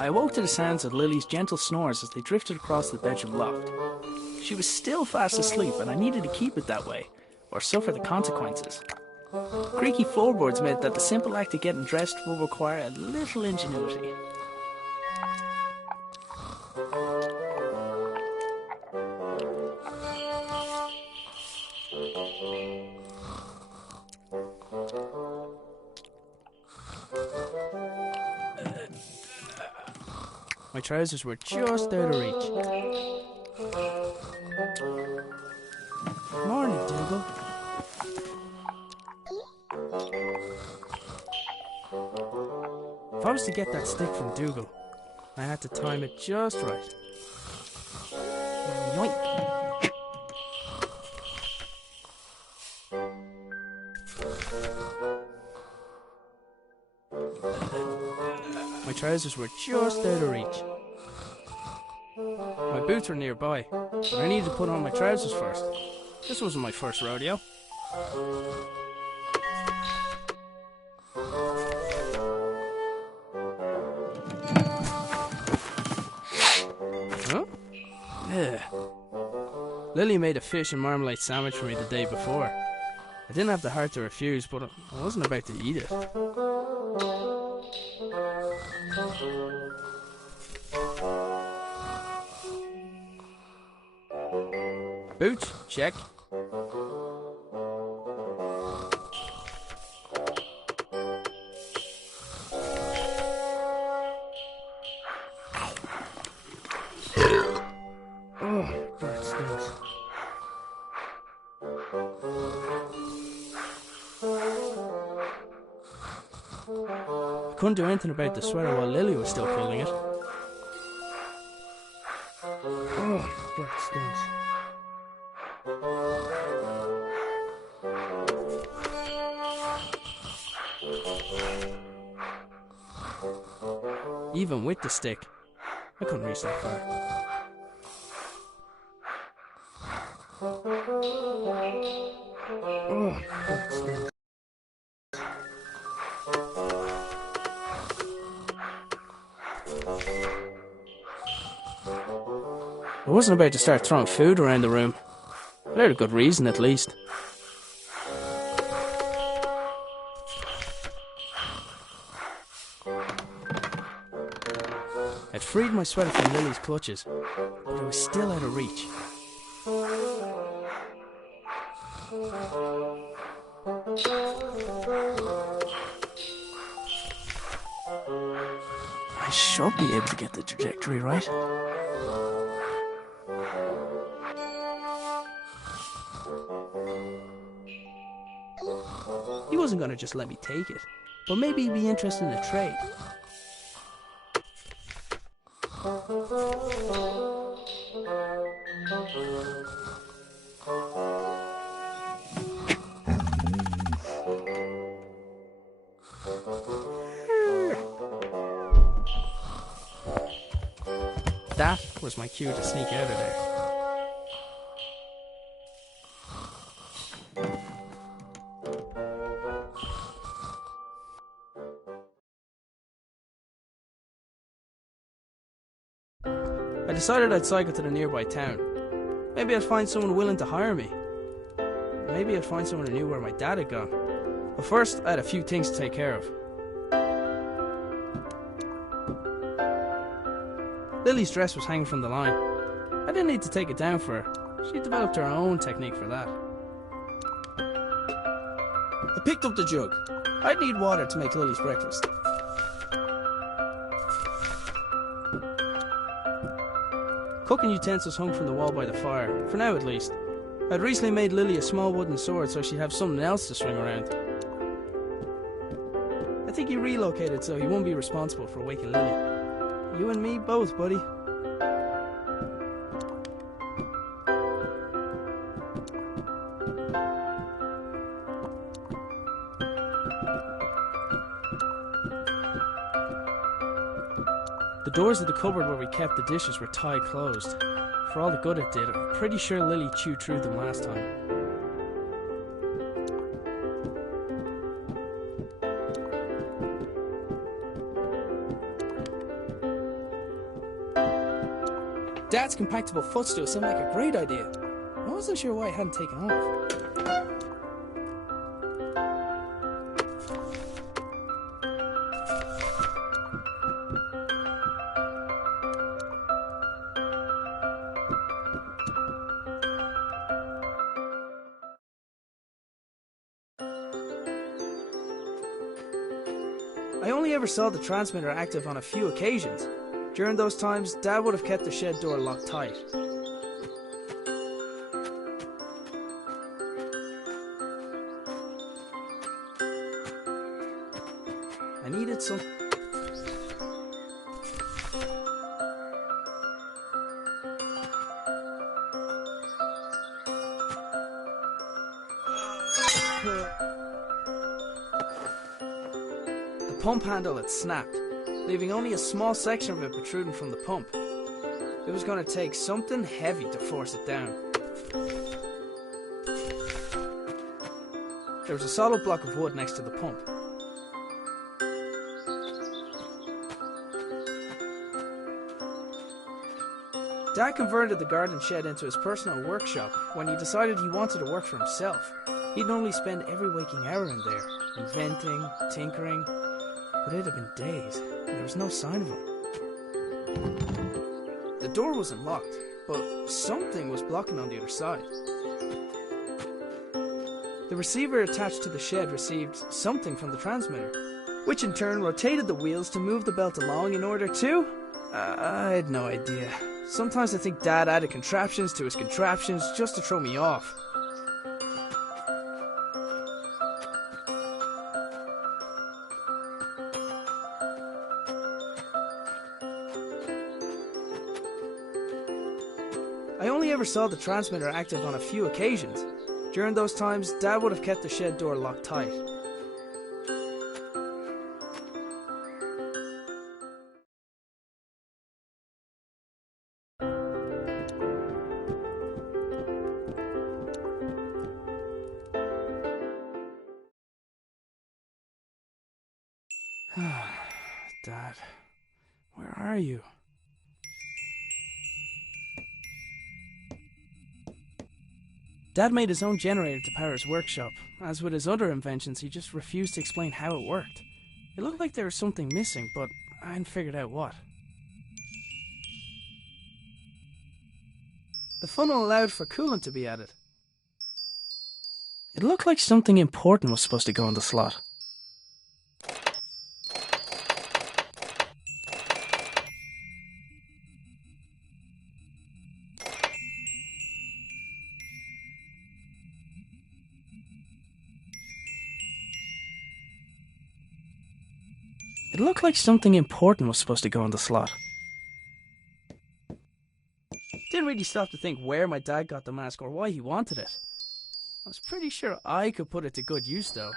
I awoke to the sounds of Lily's gentle snores as they drifted across the bedroom loft. She was still fast asleep, and I needed to keep it that way, or suffer the consequences. Creaky floorboards meant that the simple act of getting dressed will require a little ingenuity. My trousers were just out of reach. Morning, Dougal. If I was to get that stick from Dougal, I had to time it just right. Yoink. My trousers were just out of reach. My boots were nearby, but I needed to put on my trousers first. This wasn't my first rodeo. Huh? Yeah. Lily made a fish and marmalade sandwich for me the day before. I didn't have the heart to refuse, but I wasn't about to eat it. Boots, check. Oh, that stinks. I couldn't do anything about the sweater while Lily was still pulling it. Oh, that stinks. Even with the stick, I couldn't reach that far. Oh, that stinks. I wasn't about to start throwing food around the room, without a good reason at least. I'd freed my sweater from Lily's clutches, but it was still out of reach. I should be able to get the trajectory right. He wasn't going to just let me take it, but maybe he'd be interested in a trade. That was my cue to sneak out of there. I decided I'd cycle to the nearby town. Maybe I'd find someone willing to hire me. Maybe I'd find someone who knew where my dad had gone. But first, I had a few things to take care of. Lily's dress was hanging from the line. I didn't need to take it down for her. She developed her own technique for that. I picked up the jug. I'd need water to make Lily's breakfast. Cooking utensils hung from the wall by the fire, for now at least. I'd recently made Lily a small wooden sword so she'd have something else to swing around. I think he relocated so he won't be responsible for waking Lily. You and me both, buddy. The doors of the cupboard where we kept the dishes were tight closed. For all the good it did, I'm pretty sure Lily chewed through them last time. Dad's compactable footstool sounded like a great idea. I wasn't sure why it hadn't taken off. I only ever saw the transmitter active on a few occasions. During those times, Dad would have kept the shed door locked tight. I needed some... The pump handle had snapped, leaving only a small section of it protruding from the pump. It was going to take something heavy to force it down. There was a solid block of wood next to the pump. Dad converted the garden shed into his personal workshop when he decided he wanted to work for himself. He'd normally spend every waking hour in there, inventing, tinkering, but it had been days, and there was no sign of him. The door wasn't locked, but something was blocking on the other side. The receiver attached to the shed received something from the transmitter, which in turn rotated the wheels to move the belt along in order to... I had no idea. Sometimes I think Dad added contraptions to his contraptions just to throw me off. I only ever saw the transmitter active on a few occasions. During those times, Dad would have kept the shed door locked tight. Dad, where are you? Dad made his own generator to power his workshop. As with his other inventions, he just refused to explain how it worked. It looked like there was something missing, but I hadn't figured out what. The funnel allowed for coolant to be added. It looked like something important was supposed to go in the slot. It looked like something important was supposed to go in the slot. Didn't really stop to think where my dad got the mask or why he wanted it. I was pretty sure I could put it to good use though.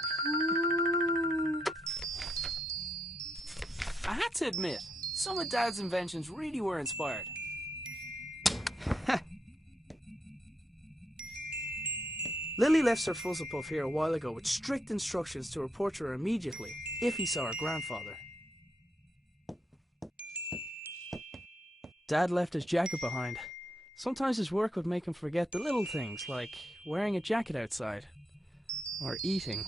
I had to admit, some of Dad's inventions really were inspired. Lily left Sir Fuzzlepuff here a while ago with strict instructions to report to her immediately if he saw her grandfather. Dad left his jacket behind. Sometimes his work would make him forget the little things like wearing a jacket outside or eating.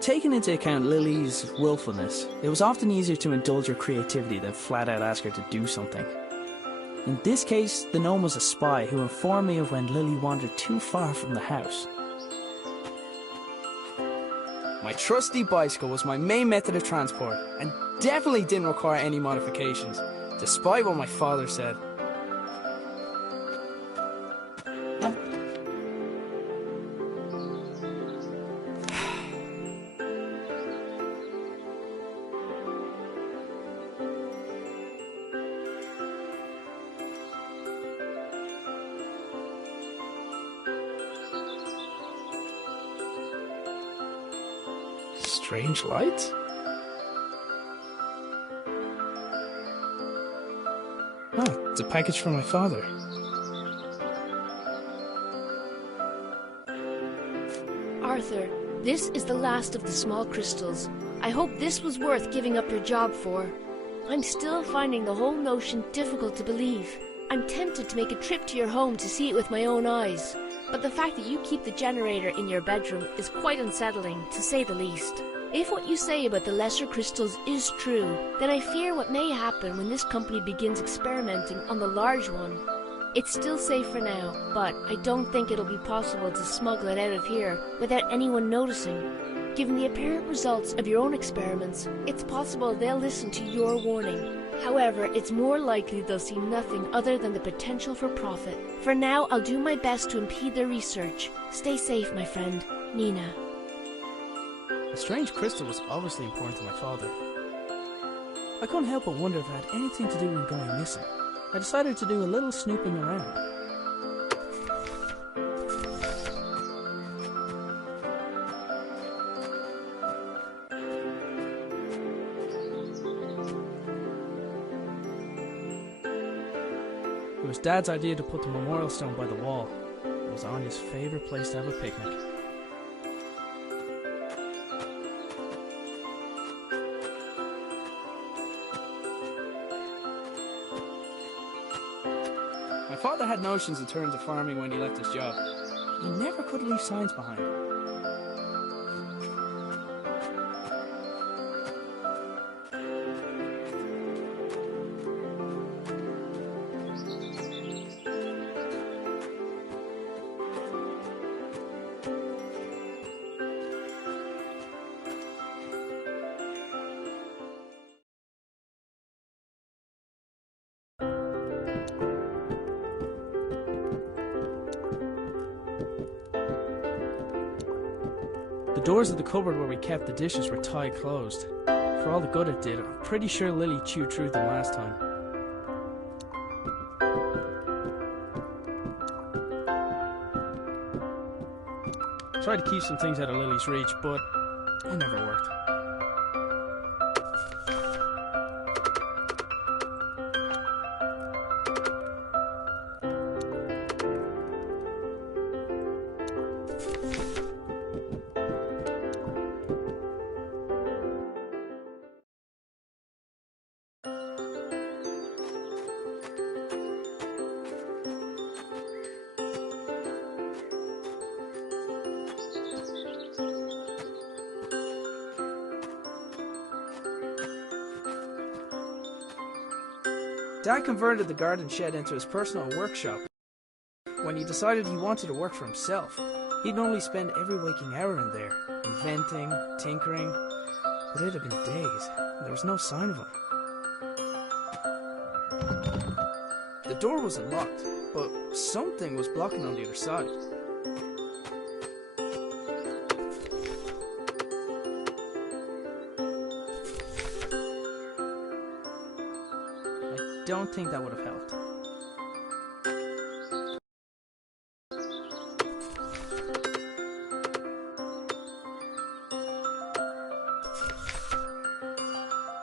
Taking into account Lily's willfulness, it was often easier to indulge her creativity than flat out ask her to do something. In this case, the gnome was a spy who informed me of when Lily wandered too far from the house. My trusty bicycle was my main method of transport and definitely didn't require any modifications, despite what my father said. Strange lights? Oh, it's a package from my father. Arthur, this is the last of the small crystals. I hope this was worth giving up your job for. I'm still finding the whole notion difficult to believe. I'm tempted to make a trip to your home to see it with my own eyes. But the fact that you keep the generator in your bedroom is quite unsettling, to say the least. If what you say about the lesser crystals is true, then I fear what may happen when this company begins experimenting on the large one. It's still safe for now, but I don't think it'll be possible to smuggle it out of here without anyone noticing. Given the apparent results of your own experiments, it's possible they'll listen to your warning. However, it's more likely they'll see nothing other than the potential for profit. For now, I'll do my best to impede their research. Stay safe, my friend. Nina. The strange crystal was obviously important to my father. I couldn't help but wonder if it had anything to do with going missing. I decided to do a little snooping around. It was Dad's idea to put the memorial stone by the wall. It was Anya's favorite place to have a picnic. My father had notions in terms of farming when he left his job. He never could leave signs behind. The doors of the cupboard where we kept the dishes were tied closed. For all the good it did, I'm pretty sure Lily chewed through them last time. Tried to keep some things out of Lily's reach, but it never worked. Dad converted the garden shed into his personal workshop. When he decided he wanted to work for himself, he'd normally spend every waking hour in there, inventing, tinkering, but it had been days, and there was no sign of him. The door was unlocked, but something was blocking on the other side. I don't think that would have helped.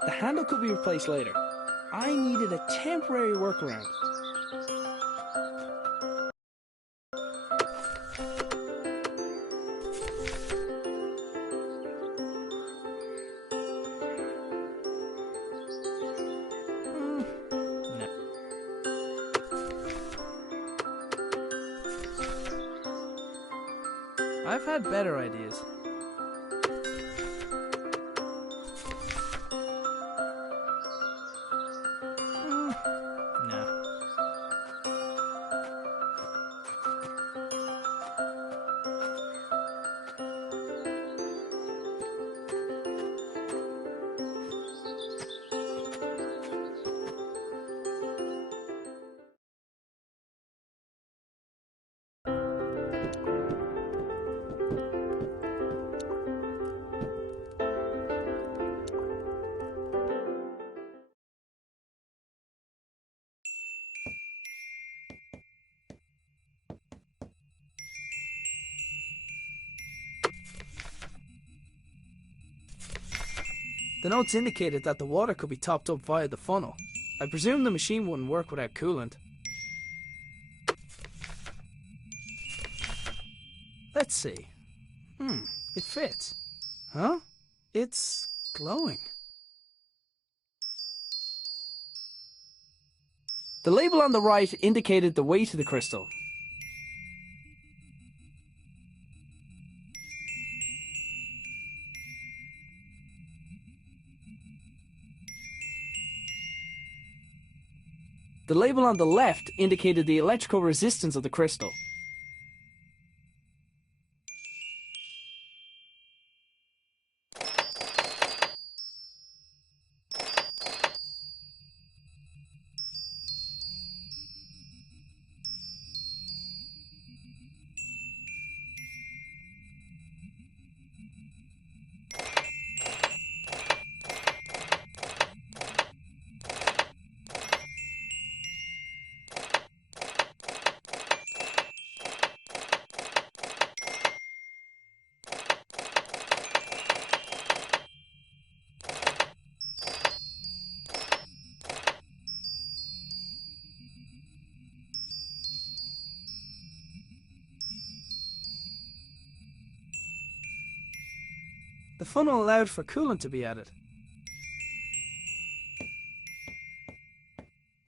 The handle could be replaced later. I needed a temporary workaround. I've had better ideas. No. The notes indicated that the water could be topped up via the funnel. I presume the machine wouldn't work without coolant. Let's see. It fits. Huh? It's glowing. The label on the right indicated the weight of the crystal. The label on the left indicated the electrical resistance of the crystal. The funnel allowed for coolant to be added.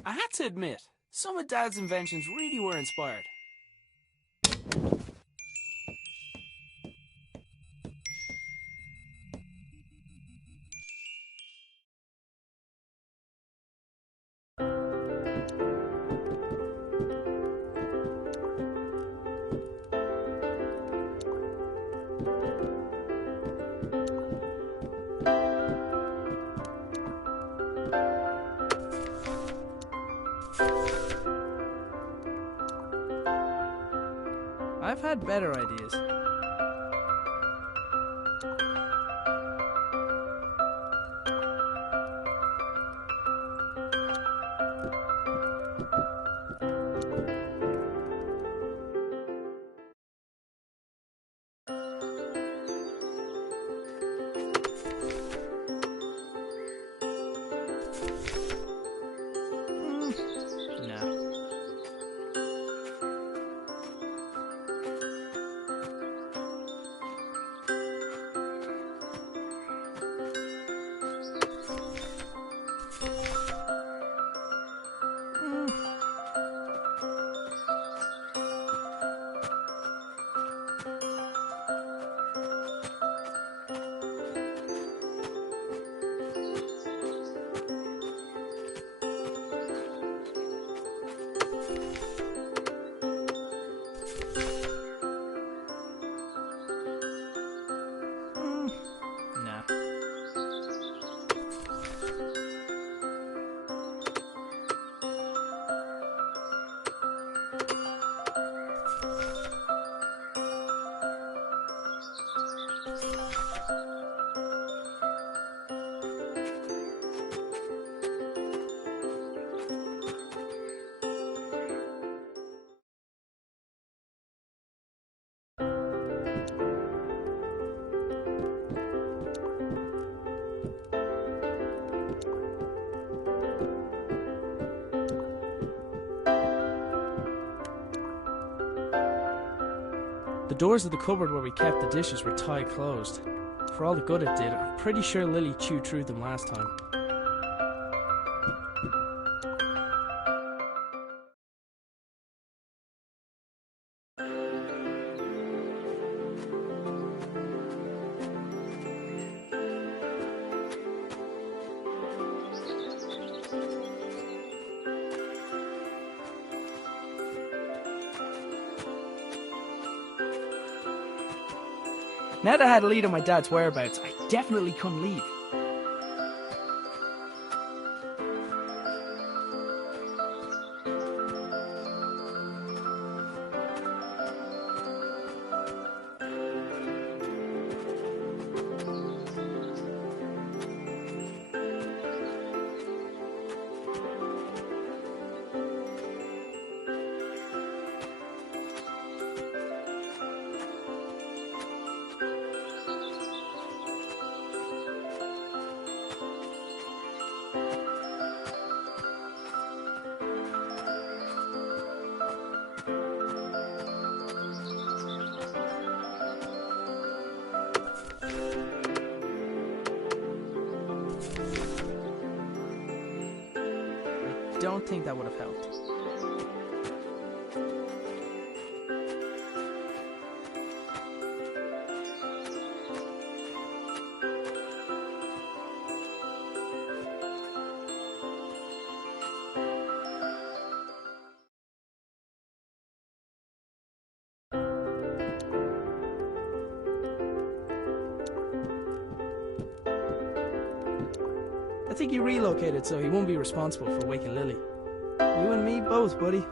I had to admit, some of Dad's inventions really were inspired. I've had better ideas. No. The doors of the cupboard where we kept the dishes were tied closed. For all the good it did, I'm pretty sure Lily chewed through them last time. Now that I had a lead on my dad's whereabouts, I definitely couldn't leave. don't think that would have helped. I think he relocated so he won't be responsible for waking Lily. You and me both, buddy.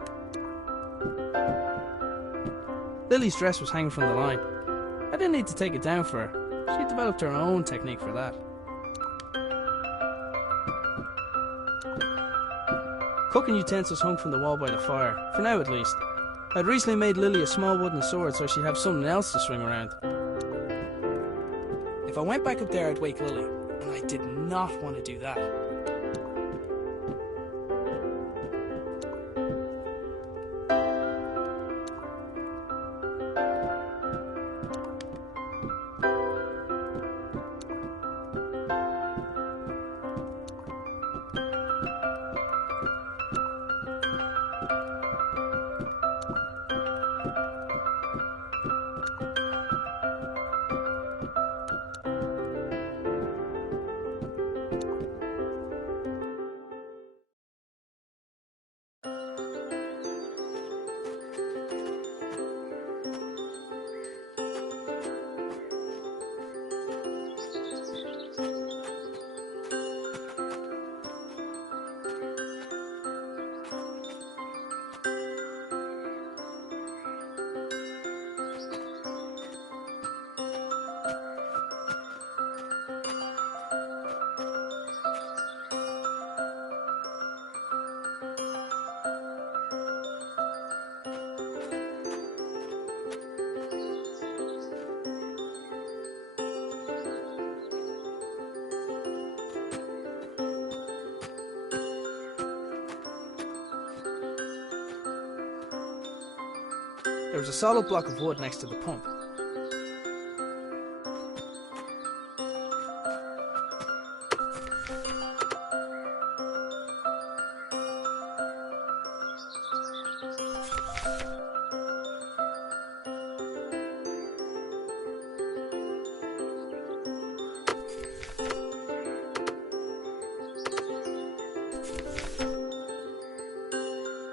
Lily's dress was hanging from the line. I didn't need to take it down for her. She developed her own technique for that. Cooking utensils hung from the wall by the fire, for now at least. I'd recently made Lily a small wooden sword so she'd have something else to swing around. If I went back up there, I'd wake Lily, and I did not want to do that. There was a solid block of wood next to the pump.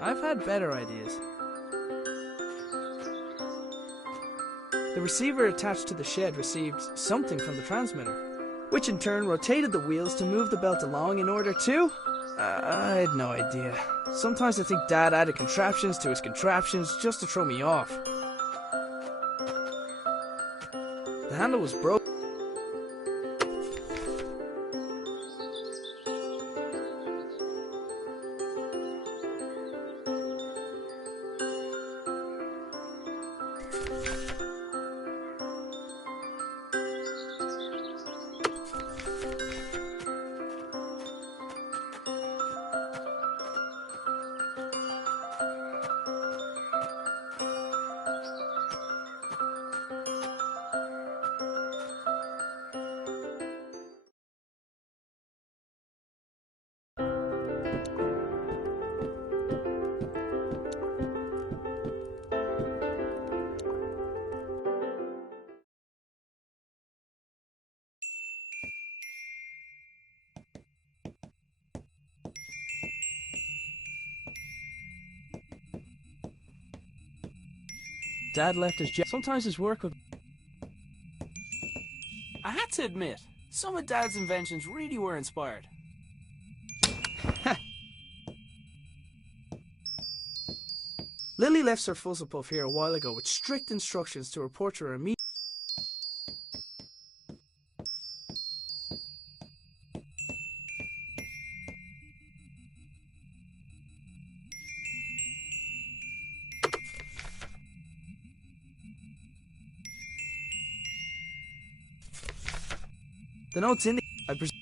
I've had better ideas. The receiver attached to the shed received something from the transmitter, which in turn rotated the wheels to move the belt along in order to... I had no idea. Sometimes I think Dad added contraptions to his contraptions just to throw me off. The handle was broken. Dad left his job. Sometimes his work would... I had to admit, some of Dad's inventions really were inspired. Lily left Sir Fuzzlepuff here a while ago with strict instructions to report to her immediately. The notes indicate, I presume.